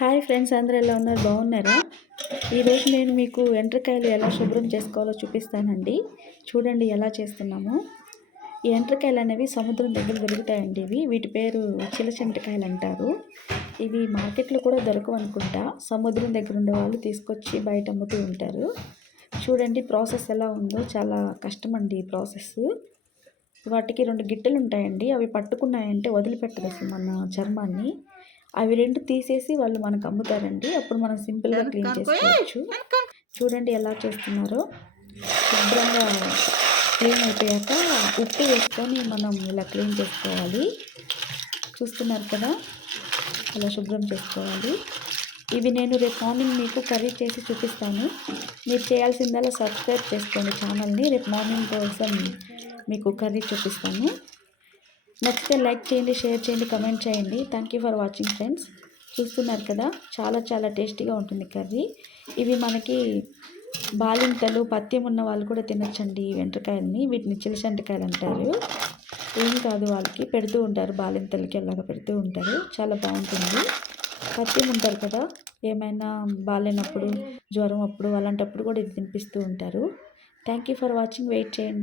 Hi friends, అందరూ ఎలా ఉన్నారు? బాగున్నారా? ఈరోజు నేను మీకు ఎండ్రకాయలు ఎలా శుభ్రం చేసుకోవాలో చూపిస్తానండి. చూడండి ఎలా చేస్తున్నామో. ఈ ఎండ్రకాయలు అనేవి సముద్రం దగ్గర దొరుకుతాయండి. వీటి పేరు చిలచెంటకాయలు అంటారు. ఇవి మార్కెట్లో కూడా దొరకవు అనుకుంటా. సముద్రం దగ్గర ఉండే వాళ్ళు తీసుకొచ్చి బయట అమ్ముతూ ఉంటారు. చూడండి ప్రాసెస్ ఎలా ఉందో. చాలా కష్టం అండి ఈ ప్రాసెస్. వాటికి 2 గిట్టెలు ఉంటాయండి. అవి పట్టుకున్నాయంటే వదిలిపెట్టదు అసలు మన చర్మాన్ని. అవి 2 తీసేసి వాళ్ళు మనకు అమ్ముతారండి. అప్పుడు మనం సింపుల్గా క్లీన్ చేసుకోవచ్చు. చూడండి ఎలా చేస్తున్నారో. శుభ్రంగా క్లీన్ అయిపోయాక ఉప్పు వేసుకొని మనం ఇలా క్లీన్ చేసుకోవాలి. చూస్తున్నారు కదా, అలా శుభ్రం చేసుకోవాలి. ఇవి నేను రేపు మార్నింగ్ మీకు కర్రీ చేసి చూపిస్తాను. మీరు చేయాల్సిందల్లా సబ్స్క్రైబ్ చేసుకోండి ఛానల్ని. రేపు మార్నింగ్ కోసం మీకు కర్రీ చూపిస్తాను. నచ్చితే లైక్ చేయండి, షేర్ చేయండి, కమెంట్ చేయండి. Thank you for watching friends. చూస్తున్నారు కదా, చాలా టేస్టీగా ఉంటుంది కర్రీ. ఇవి మనకి బాలింతలు, పథ్యం ఉన్న వాళ్ళు కూడా తినొచ్చండి ఈ వెంట్రకాయలని. వీటిని చిలసంటకాయలు అంటారు. ఏం కాదు, వాళ్ళకి పెడుతూ ఉంటారు, బాలింతలకి అలాగ పెడుతూ ఉంటారు. చాలా బాగుంటుంది. పథ్యం ఉంటారు కదా, ఏమైనా బాగాలేనప్పుడు, జ్వరం అప్పుడు, అలాంటప్పుడు కూడా ఇది తినిపిస్తూ ఉంటారు. Thank you for watching. Wait చేయండి.